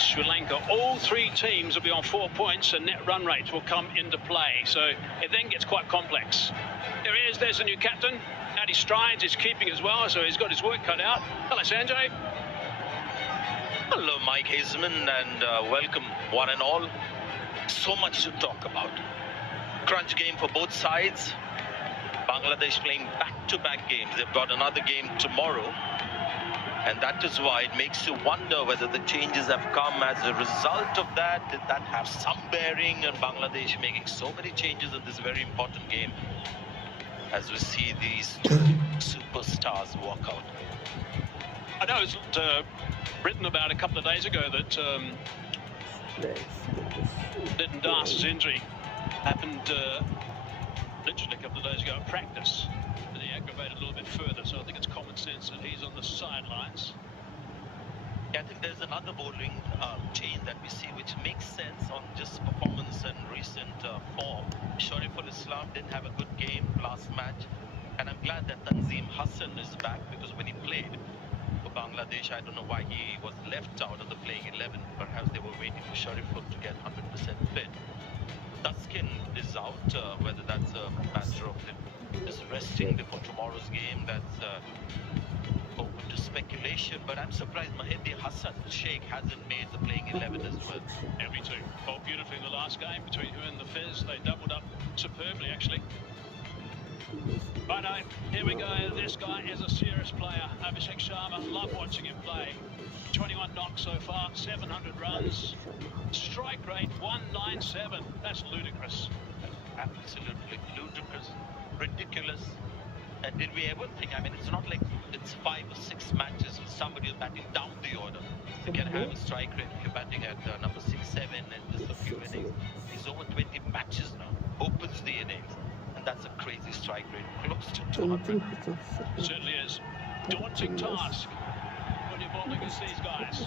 beats Sri Lanka, all three teams will be on 4 points and net run rates will come into play. So it then gets quite complex. There he is, there's the new captain. Out he strides, he's keeping as well, so he's got his work cut out. Hello, Sanjay. Hello, Mike Hazeman, and welcome one and all. So much to talk about. Crunch game for both sides. Bangladesh playing back-to-back games. They've got another game tomorrow. And that is why it makes you wonder whether the changes have come as a result of that. Did that have some bearing on Bangladesh making so many changes in this very important game? As we see these two superstars walk out. I know it's written about a couple of days ago that Lyndon Dawes' injury happened literally a couple of days ago at practice. And he aggravated a little bit further, so I think it's common sense that he's on the sidelines. Yeah, I think there's another bowling chain that we see which makes sense on just performance and recent form. Shariful Islam didn't have a good game last match, and I'm glad that Tanzim Hassan is back, because when he played for Bangladesh, I don't know why he was left out of the playing 11. Perhaps they were waiting for Shariful to get 100% fit. Tuskin is out, whether that's a matter of him just resting before tomorrow's game, that's open to speculation. But I'm surprised Mahdi Hassan Sheikh hasn't made the playing 11 as well. Every two bowled beautifully in the last game between him and the Fizz. They doubled up superbly, actually. But here we go. This guy is a serious player. Abhishek Sharma, love watching him play. 21 knocks so far, 700 runs. Strike rate 197. That's ludicrous. Absolutely ludicrous, ridiculous. And did we ever think, I mean, it's not like it's 5 or 6 matches with somebody who's batting down the order. You can have a strike rate if you're batting at number 6, 7 and just a few innings. He's over 20 matches now, opens the innings. And that's a crazy strike rate, close to 200. It certainly is. Daunting task when you're bowling against these guys.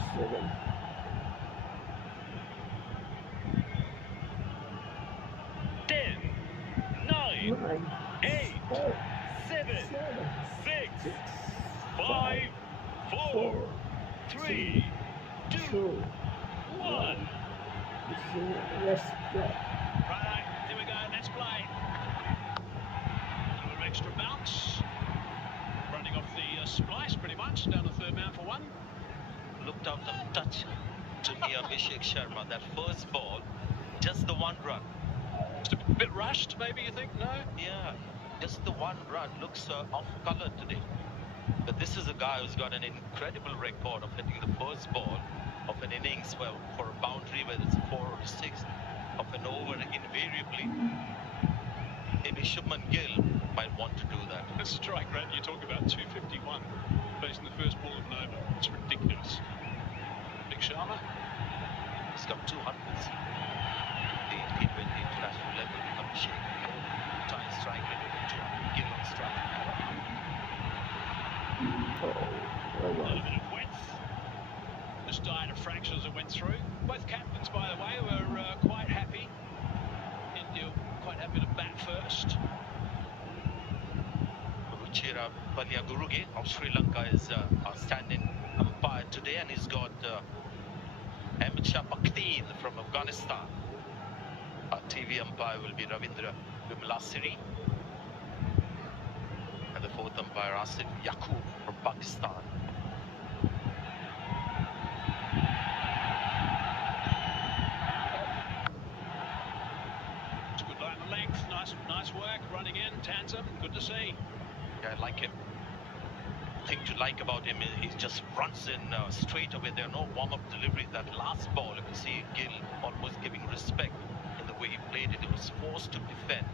10, 9, 8, 7, 6, 5, 4, 3, 2, 1. Right, here we go, let's play. Another extra bounce. Running off the splice pretty much, down the third man for 1. Looked out of touch to me, Abhishek Sharma. That first ball, just the 1 run. Just a bit rushed, maybe you think? No? Yeah, just the 1 run looks off color today. But this is a guy who's got an incredible record of hitting the first ball of an innings for a boundary, whether it's 4 or 6, of an over invariably. Maybe Shubman Gill might want to do that. That's a strike rate you're talking about, 251, facing the first ball of an over. It's ridiculous. Big Sharma. He's got 200s. The T20 international level, Abhishek. Time strike rate over 200. Gill on strike. A little bit of width. Just died a fraction as it went through. Both captains, by the way, were quite happy. India quite happy to bat first. Ruchira Palyaguruge of Sri Lanka is our standing umpire today, and he's got Ahmed Shah Bakhteen from Afghanistan. Our TV umpire will be Ravindra Vimalasiri. And the 4th umpire, Asif Yaqub from Pakistan. It's good line of length, nice work, running in, Tanzim, good to see. Yeah, I like him. The thing to like about him is he just runs in straight away. There are no warm-up deliveries. That last ball, you can see Gill almost giving respect in the way he played it. He was forced to defend.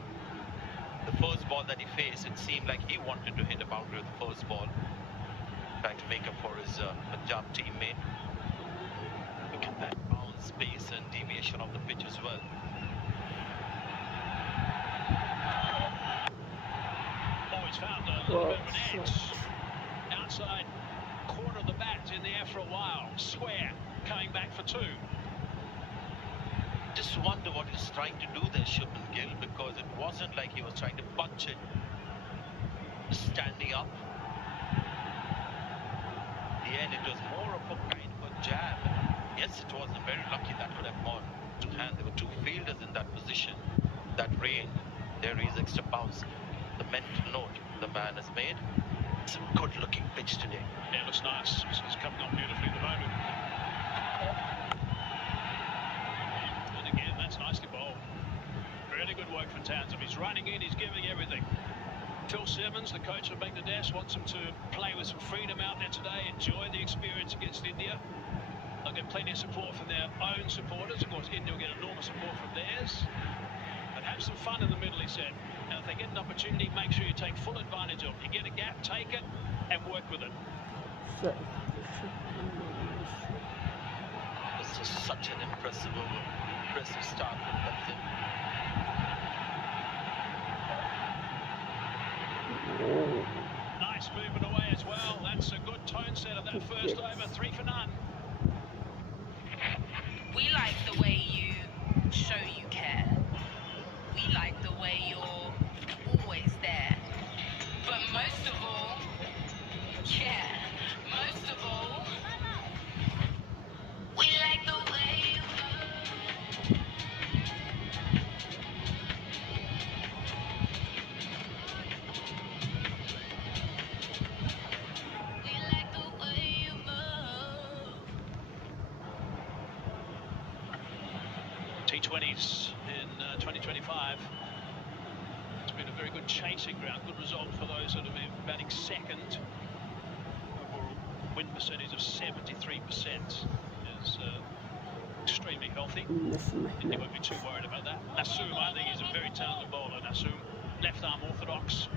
The first ball that he faced, it seemed like he wanted to hit a boundary with the first ball, trying to make up for his Punjab teammate. Look at that bounce, pace and deviation of the pitch as well. Always found a little bit of an edge. Outside corner of the bat in the air for a while. Square coming back for 2. Just wonder what he's trying to do there, Shubman Gill, because it wasn't like he was trying to punch it. Standing up. In the end, it was more of a kind of a jab. Yes, it was left on to hand. There were two fielders in that position. That range. There is extra bounce. The mental note the man has made. It's a good-looking pitch today. Yeah, it looks nice. It's coming on beautifully at the moment. And again, that's nicely bowled. Really good work from Townsend. He's running in, he's giving everything. Phil Simmons, the coach of Bangladesh, wants him to play with some freedom out there today, enjoy the experience against India. They'll get plenty of support from their own supporters. Of course, India will get enormous support from theirs. And have some fun in the middle, he said. Now, if they get an opportunity, make sure you take full advantage of it. You get a gap, take it, and work with it. This is such an impressive start from Tanzim. Nice movement away as well. That's a good tone set of that first over. 3 for none. We like the way you show you care. We like the way you're always there. But most of all, we like the way you move. We like the way you move. T20s in 2025. It's been a very good chasing ground. Good result for those that have been batting second. Overall win percentage of 73% is extremely healthy. And you won't be too worried about that. Nasum, I think he's a very talented bowler. Nasum, left arm orthodox.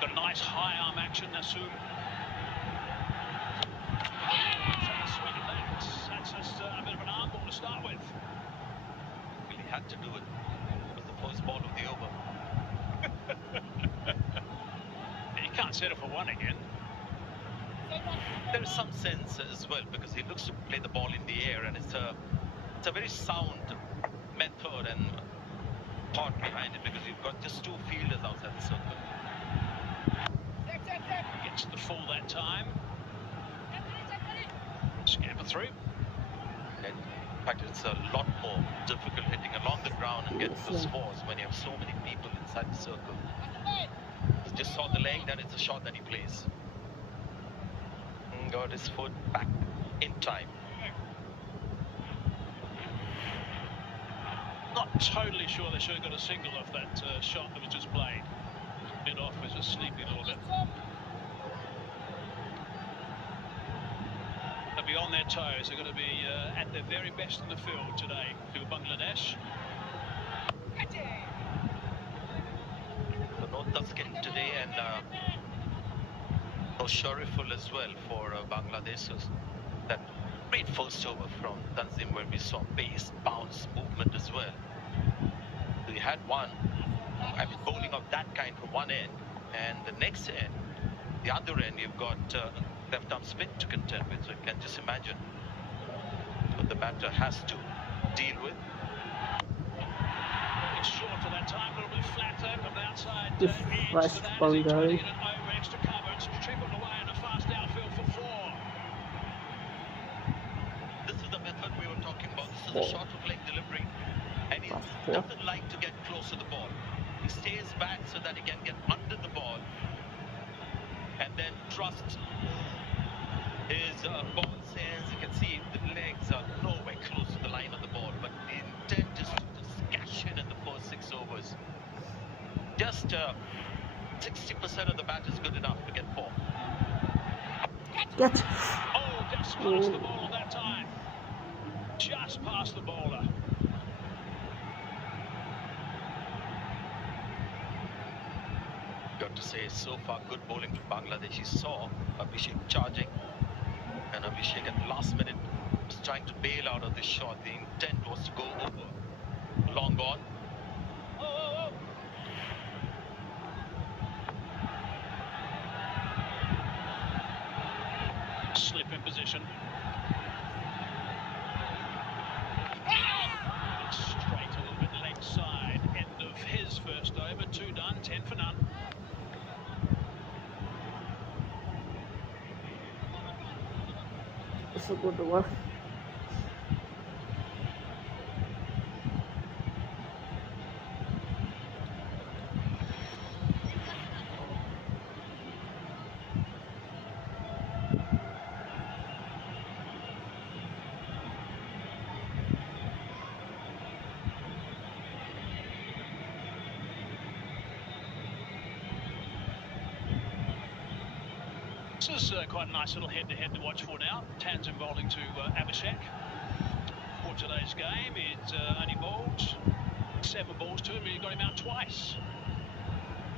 Got a nice high arm action, Nasum. That's just a bit of an arm ball to start with. Really had to do it. It was the first ball of the over. You can't settle for one again. There is some sense as well because he looks to play the ball in the air, and it's a very sound method and thought behind it because you've got just two fielders outside the circle. Gets the full that time. Scamper through. And in fact, it's a lot more difficult hitting along the ground and getting those fours when you have so many people inside the circle. He just saw the leg, then it's a shot that he plays. And got his foot back in time. Not totally sure they should have got a single off that shot that was just played. Bit off, was just sleeping a little bit. They'll be on their toes. They're going to be at their very best in the field today to Bangladesh. The North Tuscan today and Shariful as well for Bangladesh. That great first over from Tanzim where we saw pace, bounce, movement as well. We had one, I mean, bowling of that kind from one end, and the next end, the other end, you've got left arm spin to contend with. So you can just imagine what the batter has to deal with. It's short at that time, a little bit flatter from the outside Just edge flash to that. ball As he tried to going. get it over extra cover. It's trickled away in a fast outfield for 4. This is the method we were talking about. This is a short of leg delivery, and he doesn't like to get close to the ball. He stays back so that he can get under the ball and then trust his ball sense. You can see the legs are nowhere close to the line of the ball, but the intent is to just cash in the first 6 overs. Just 60% of the bat is good enough to get 4. Get. Oh, just past the ball that time. Just past the bowler. Got to say, so far good bowling from Bangladesh. He saw Abhishek charging, and Abhishek at the last minute was trying to bail out of this shot. The intent was to go over. Long gone. Slip in position. Straight a little bit leg side. End of his first over. 2 done, 10 for none. so good one. This is quite a nice little head-to-head to watch for now. Tanzim bowling to Abhishek. For today's game, it's only bowled 7 balls to him, and he got him out twice.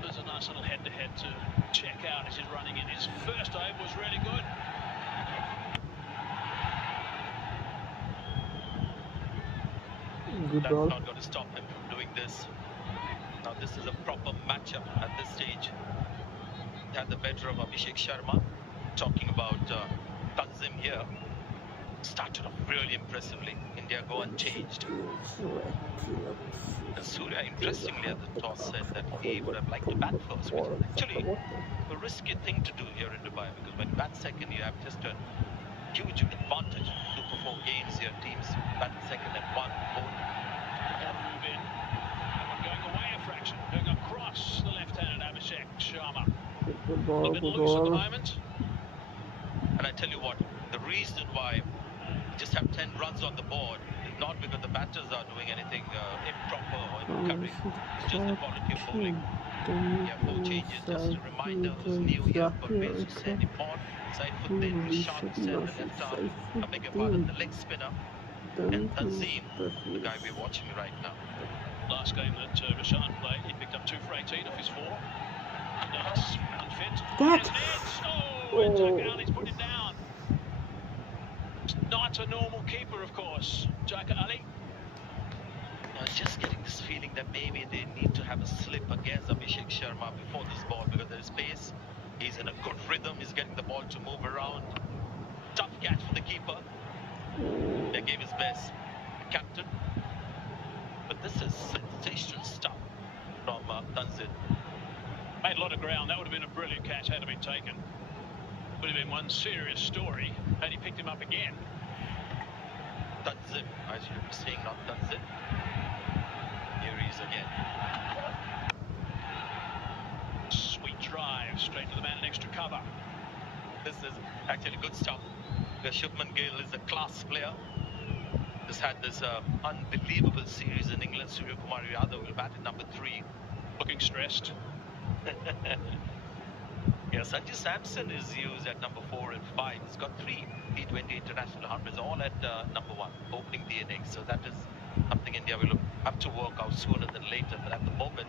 There's a nice little head-to-head to check out as he's running in. His first over was really good. Good That's ball. not going to stop him from doing this. Now this is a proper matchup at this stage. Had the better of Abhishek Sharma. Talking about Tanzim here. Started off really impressively. India go unchanged. And Surya, interestingly, at the toss said that he would have liked to bat first, which is actually a risky thing to do here in Dubai, because when you bat second, you have just a huge advantage. 2 for 4 games here, teams bat second and 1 both. Move in. Going away a fraction. Going across the left-handed Abhishek Sharma. Good A ball, bit good loose at the ball. moment. And I tell you what, the reason why we just have 10 runs on the board is not because the batters are doing anything improper or incorrect. It's just the quality of bowling. Yeah, 4 changes. Just a reminder who's new here. Parvez Hussain, Imran, Saifuddin, Rishad Hussain, the left arm. I beg your pardon, the leg spinner. And Tanzim, the guy we're watching right now. Last game that Rashad played, he picked up 2 for 18 off his 4. That's unfit. That- There's an edge. Oh, it took out. He's put it down. It's not a normal keeper, of course. Jaka Ali. I was just getting this feeling that maybe they need to have a slip against Abhishek Sharma before this ball, because there is pace. He's in a good rhythm. He's getting the ball to move around. Tough catch for the keeper. They gave his best. The captain. But this is sensational stuff from Tanzim. Made a lot of ground. That would have been a brilliant catch had it been taken. Would have been one serious story had he picked him up again. Tanzim, as you were saying, not Tanzim. Here he is again. Sweet drive straight to the man in extra cover. This is actually good stuff. Because Shubman Gill is a class player. Just had this unbelievable series in England. Surya Kumar Yadav will bat at number 3. Looking stressed. Yeah, Sanju Samson is used at number 4 and 5. He's got 3 T20 international hundreds, all at number 1, opening the innings. So that is something India will have to work out sooner than later. But at the moment,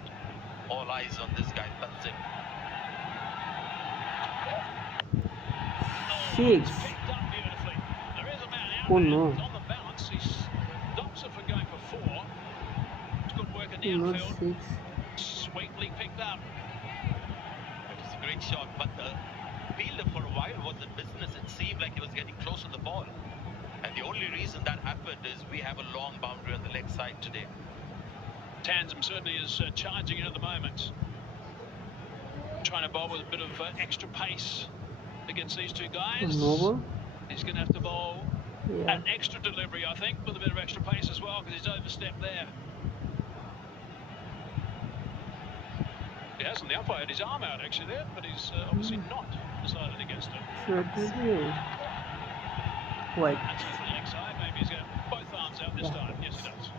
all eyes on this guy, Tanzim. 6. Picked up beautifully. There is a man out Oh, there. no. He's on the bounce. He stops it from going for 4. It's good work in the Not outfield. 6. Sweetly picked up. It was a great shot, but the fielder for a while was in business. It seemed like he was getting close to the ball. And the only reason that happened is we have a long boundary on the leg side today. Tanzim certainly is charging in at the moment. Trying to bowl with a bit of extra pace against these 2 guys. Nova. He's going to have to bowl Yeah. an extra delivery, I think, with a bit of extra pace as well, because he's overstepped there. He hasn't. The umpire had his arm out actually there, but he's obviously not decided against it. Sure to do. White. That's for the leg side. Maybe he's got both arms out this Yeah. time. Yes, he does.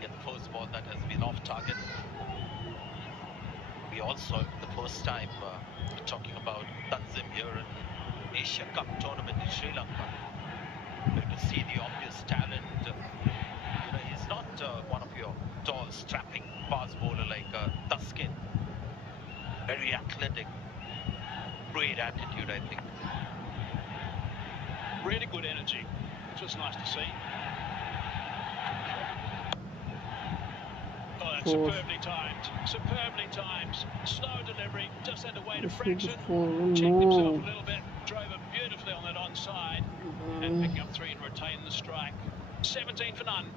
Yeah, the first ball that has been off target. We also, for the first time, we're talking about Tanzim here in Asia Cup tournament in Sri Lanka. We can see the obvious talent. He's not one of your tall, strapping fast bowler like Tuskin. Very athletic, great attitude, I think. Really good energy. It's just nice to see. Oh, that's Four. superbly timed. Superbly timed. Slow delivery. Just had to wait a It's fraction. 54. Checked himself No. a little bit. Drove it beautifully on that onside. And picking up 3 and retain the strike. 17 for none.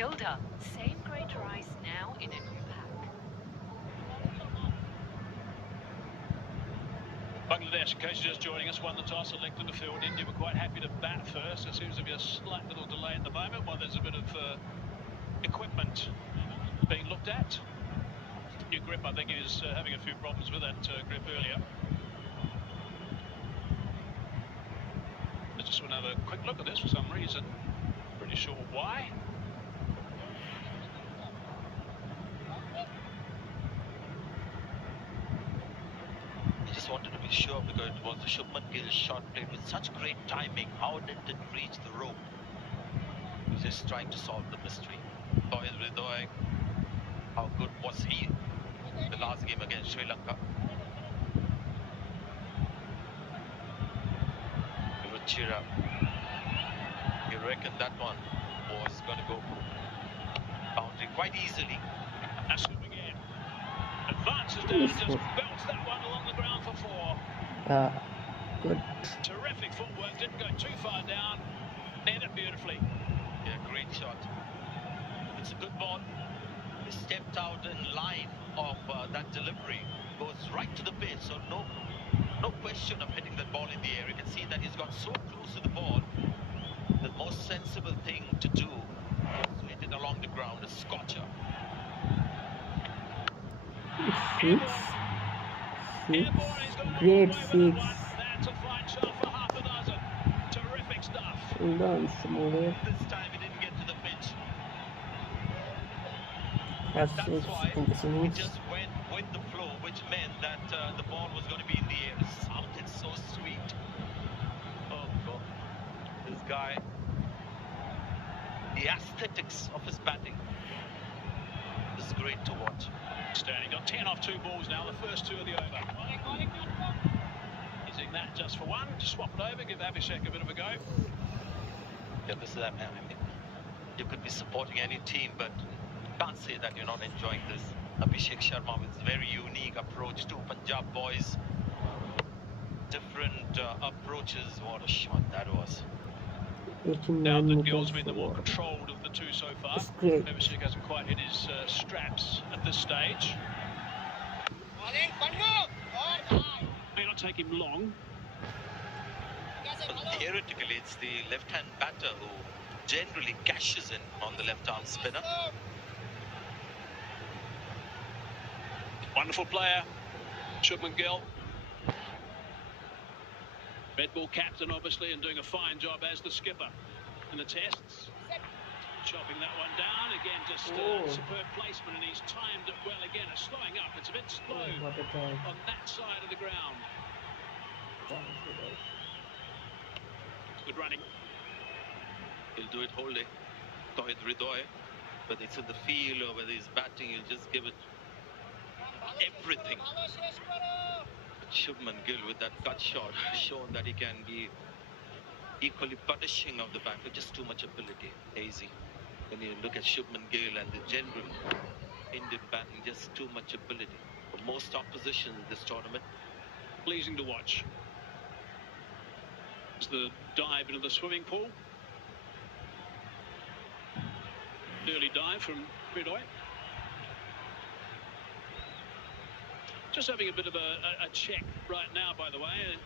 Matilda. Same great rice now in a new pack. Bangladesh, in case you're just joining us, won the toss, elected to field. India were quite happy to bat first. There seems to be a slight little delay at the moment while there's a bit of equipment being looked at. New grip, I think he was having a few problems with that grip earlier. I just want to have a quick look at this for some reason. Pretty sure why. I just wanted to be sure because it was the Shubman Gill shot played with such great timing. How did it reach the rope? He was just trying to solve the mystery. Tohid Hridoy, how good was he the last game against Sri Lanka? Ruchira, he reckoned that one was going to go boundary quite easily. Asu again. Advances down, just belts that one along the ground for 4. Good. Terrific footwork, didn't go too far down. Ended beautifully. Yeah, great shot. It's a good ball. He stepped out in line of that delivery. Goes right to the pitch, so no question of hitting that ball in the air. You can see that he's got so close to the ball. The most sensible thing to do is to hit it along the ground, a scorcher. 6. 6. Great 6. That's a fine shot for half a dozen. Terrific stuff. Dance more. This time he didn't get to the pitch. That's That's 6. why Thank you so he much. just went with the flow, which meant that the ball was going to be in the air. It sounded so sweet. Oh, God. This guy, the aesthetics of his batting is great to watch. Standing got 10 off 2 balls now, the first 2 of the over. Using that just for 1, swap it over, give Abhishek a bit of a go. Yeah, this is that, man. I mean, you could be supporting any team, but can't say that you're not enjoying this. Abhishek Sharma with very unique approach to Punjab boys. Different approaches. What a shot that was. Now 89 that Gill's meters been the more forward. controlled of the 2 so far. It's great. Abhishek hasn't quite hit his straps at this stage. May not take him long. But theoretically, it's the left-hand batter who generally cashes in on the left-arm spinner. Wonderful player, Shubman Gill. Red ball captain, obviously, and doing a fine job as the skipper in the tests. Chopping that one down again, just superb placement, and he's timed it well again. It's slowing up, it's a bit slow What a time. on that side of the ground. Good running. He'll do it whole day. Tohid Hridoy, whether it's in the field or whether he's batting, he'll just give it everything. But Shubman Gill with that cut shot shown that he can be equally punishing of the back with just too much ability. Hazy. When you look at Shubman Gill and the general Indian batting, just too much ability. For most opposition in this tournament. Pleasing to watch. It's the dive into the swimming pool. Early dive from Hridoy. Just having a bit of a check right now, by the way.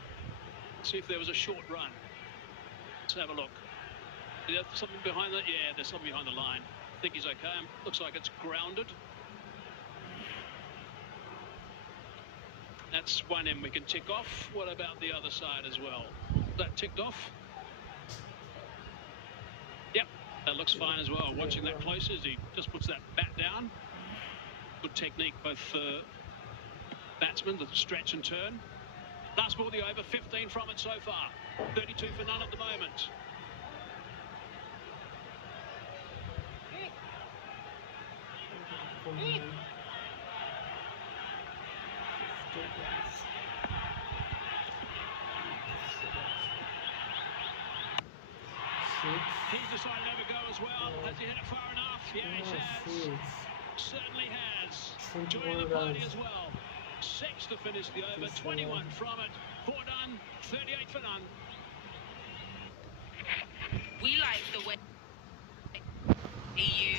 See if there was a short run. Let's have a look. Is there something behind that? Yeah, there's something behind the line. I think he's okay. Looks like it's grounded. That's one end we can tick off. What about the other side as well? That ticked off? Yep, that looks fine as well. Watching that closer as he just puts that bat down. Good technique, both batsmen, the stretch and turn. Last ball the over, 15 from it so far. 32 for none at the moment. He's decided to have a go as well. Has he hit it far enough? Yeah, he has. Certainly has. Joining the party as well. 6 to finish the over, 21 from it. 4 done, 38 for none. We like the way you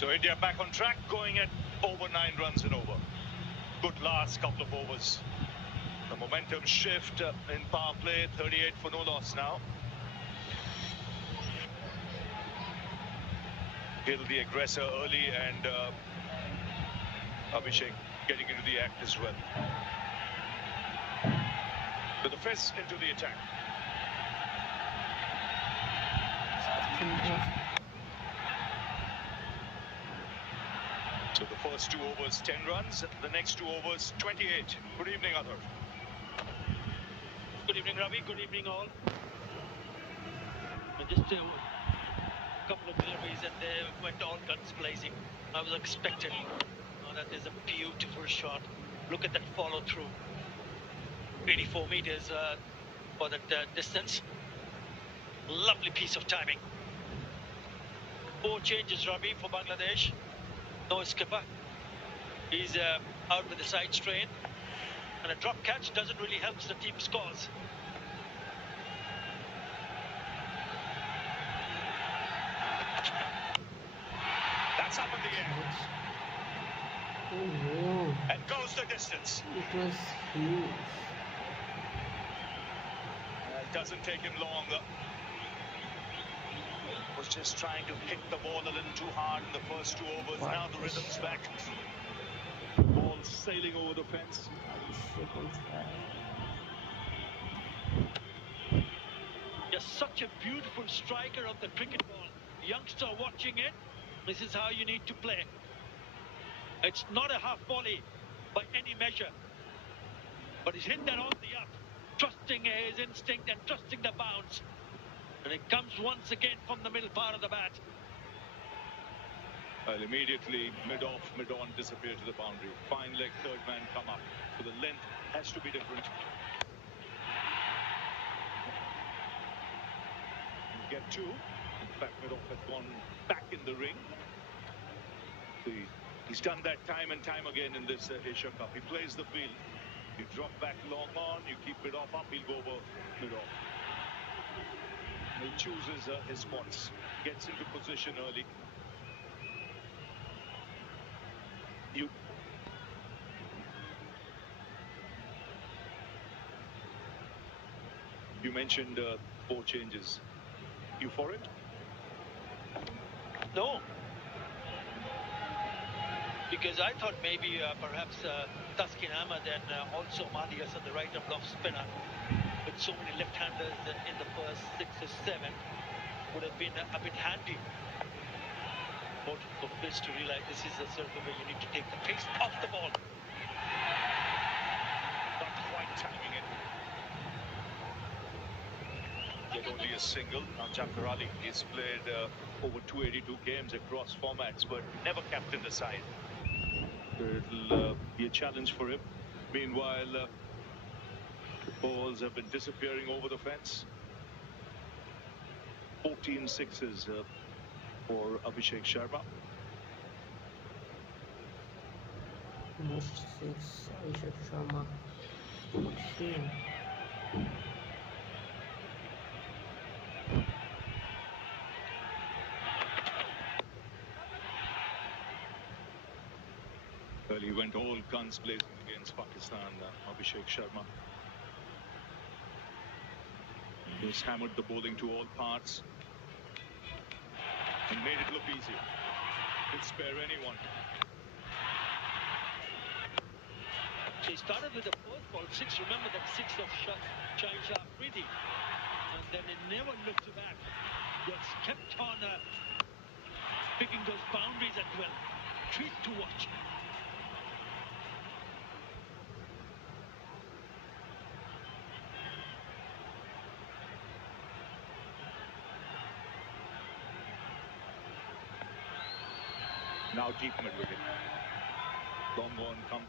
So India back on track, going at over 9 runs and over. Good last couple of overs. The momentum shift in power play, 38 for no loss now. Gill the aggressor early, and Abhishek getting into the act as well. With the fist into the attack. So the first 2 overs 10 runs, the next 2 overs 28. Good evening, Adhar. Good evening, Ravi. Good evening, all. Just a couple of deliveries and they went all guns blazing. I was expecting that is a beautiful shot. Look at that follow through. 84 meters for that distance. Lovely piece of timing. 4 changes, Ravi, for Bangladesh. No skipper. He's out with a side strain. And a drop catch doesn't really help the team scores. That's up in the air. Oh no. And goes the distance. It was huge. It doesn't take him long. Was just trying to hit the ball a little too hard in the first 2 overs. What Now the a rhythm's shot. back. Ball sailing over the fence. Second try. You're such a beautiful striker of the cricket ball. Youngster watching it, this is how you need to play. It's not a half volley by any measure. But he's hit that on the up, trusting his instinct and trusting the bounce. And it comes once again from the middle part of the bat. Well, immediately mid-off, mid-on disappear to the boundary. Fine leg, third man come up. So the length has to be different. Get 2. In fact, mid-off has gone back in the ring. He's done that time and time again in this Asia Cup. He plays the field. You drop back long on, you keep mid-off up, he'll go over mid-off. He chooses his spots, gets into position early. You mentioned 4 changes. You for it? No. Because I thought maybe perhaps Taskin Ahmed and also Madias on the right arm off spinner, with so many left-handers in the first 6 or 7, would have been a bit handy. Important for Fitz to realize this is a circle where you need to take the pace off the ball. Not quite timing it. Yet only a single. Now Jafar Ali, he's played over 282 games across formats, but never captained the side. So it'll be a challenge for him. Meanwhile, the balls have been disappearing over the fence. 14 sixes for Abhishek Sharma. Most 6, Abhishek Sharma. 14. Well, he went all guns blazing against Pakistan, Abhishek Sharma. He's hammered the bowling to all parts and made it look easy. Didn't spare anyone. So he started with the first ball, 6. Remember that 6 of Shaheen Shah Afridi. And then he never looked back. Just kept on picking those boundaries as well. Treat to watch. Now deep mid wicket. Long on come.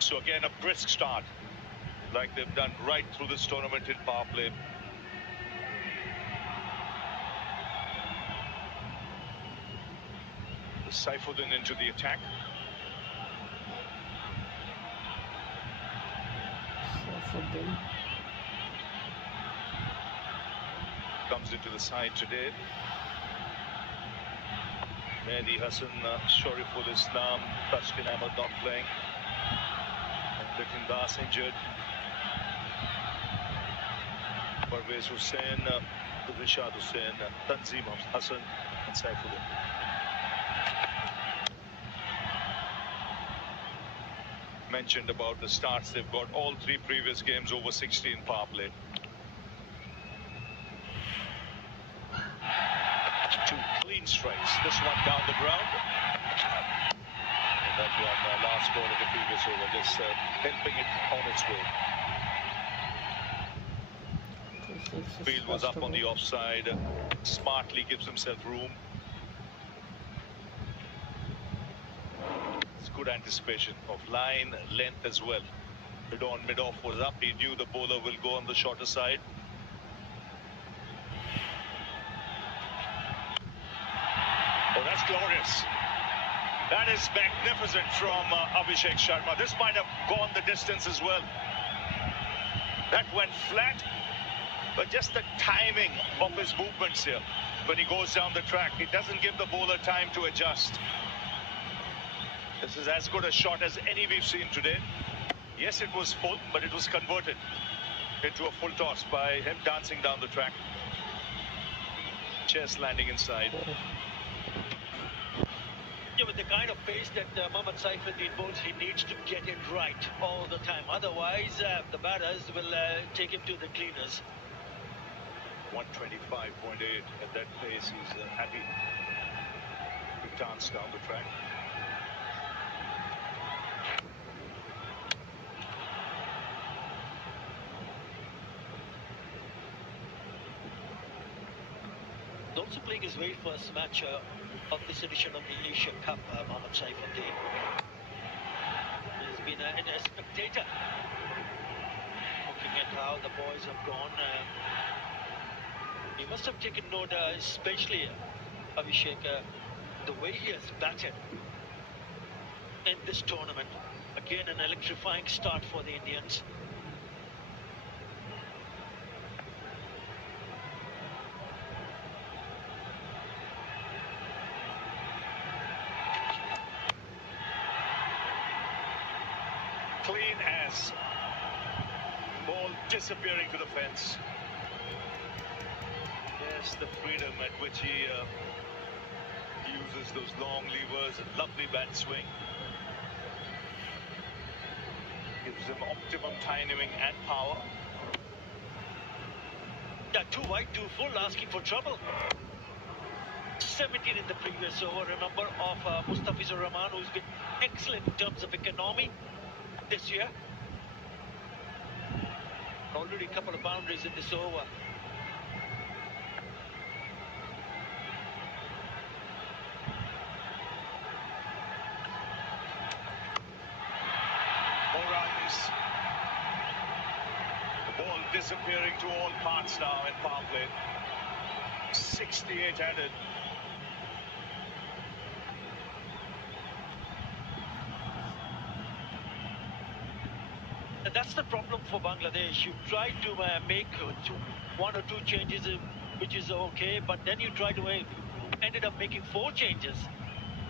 So again, a brisk start, like they've done right through this tournament in power play. Saifuddin into the attack. Saifuddin. Comes into the side today. Mehdi Hassan, Shariful Islam, Tashkin Ahmed not playing. And Nitin Das injured. Parvez Hussain, Rishad Hussain, Tanzim Hassan and Saifuddin. Mentioned about the starts, they've got all three previous games over 16 power play. Two clean strikes, this one down the ground. And that one, last ball of the previous over, just helping it on its way. Field was up on the offside, smartly gives himself room. Good anticipation of line, length as well. Mid-off was up. He knew the bowler will go on the shorter side. Oh, that's glorious. That is magnificent from Abhishek Sharma. This might have gone the distance as well. That went flat, but just the timing of his movements here. When he goes down the track, it doesn't give the bowler time to adjust. This is as good a shot as any we've seen today. Yes, it was full, but it was converted into a full toss by him dancing down the track. Chest landing inside. Yeah, with the kind of pace that Mohammad Saifuddin bowls, he needs to get it right all the time. Otherwise, the batters will take him to the cleaners. 125.8 at that pace. He's happy to dance down the track. Also playing his very first match of this edition of the Asia Cup, Mohammad Saifuddin. He's been a spectator, looking at how the boys have gone. He must have taken note, especially Abhishek, the way he has batted in this tournament. Again, an electrifying start for the Indians. Clean as. Ball disappearing to the fence. Yes, the freedom at which he uses those long levers, a lovely bat swing. Gives him optimum timing and power. Yeah, too wide, too full, asking for trouble. 17 in the previous over, remember, of Mustafizur Rahman, who's been excellent in terms of economy this year. Already a couple of boundaries in this over. More runs. The ball disappearing to all parts now in power play. 68 added. And that's the problem for Bangladesh. You try to make one or two changes, which is okay, but then you try to ended up making 4 changes.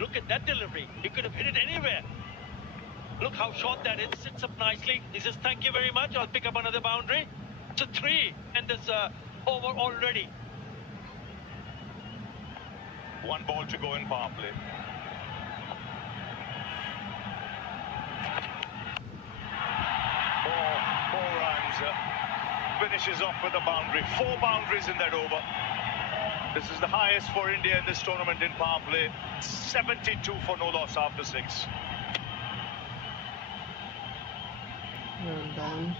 Look at that delivery. You could have hit it anywhere. Look how short that is. Sits up nicely. He says, thank you very much. I'll pick up another boundary. It's a 3 and this over already. 1 ball to go in power play. More runs. Finishes off with a boundary. 4 boundaries in that over. This is the highest for India in this tournament in power play. 72 for no loss after 6. Well done.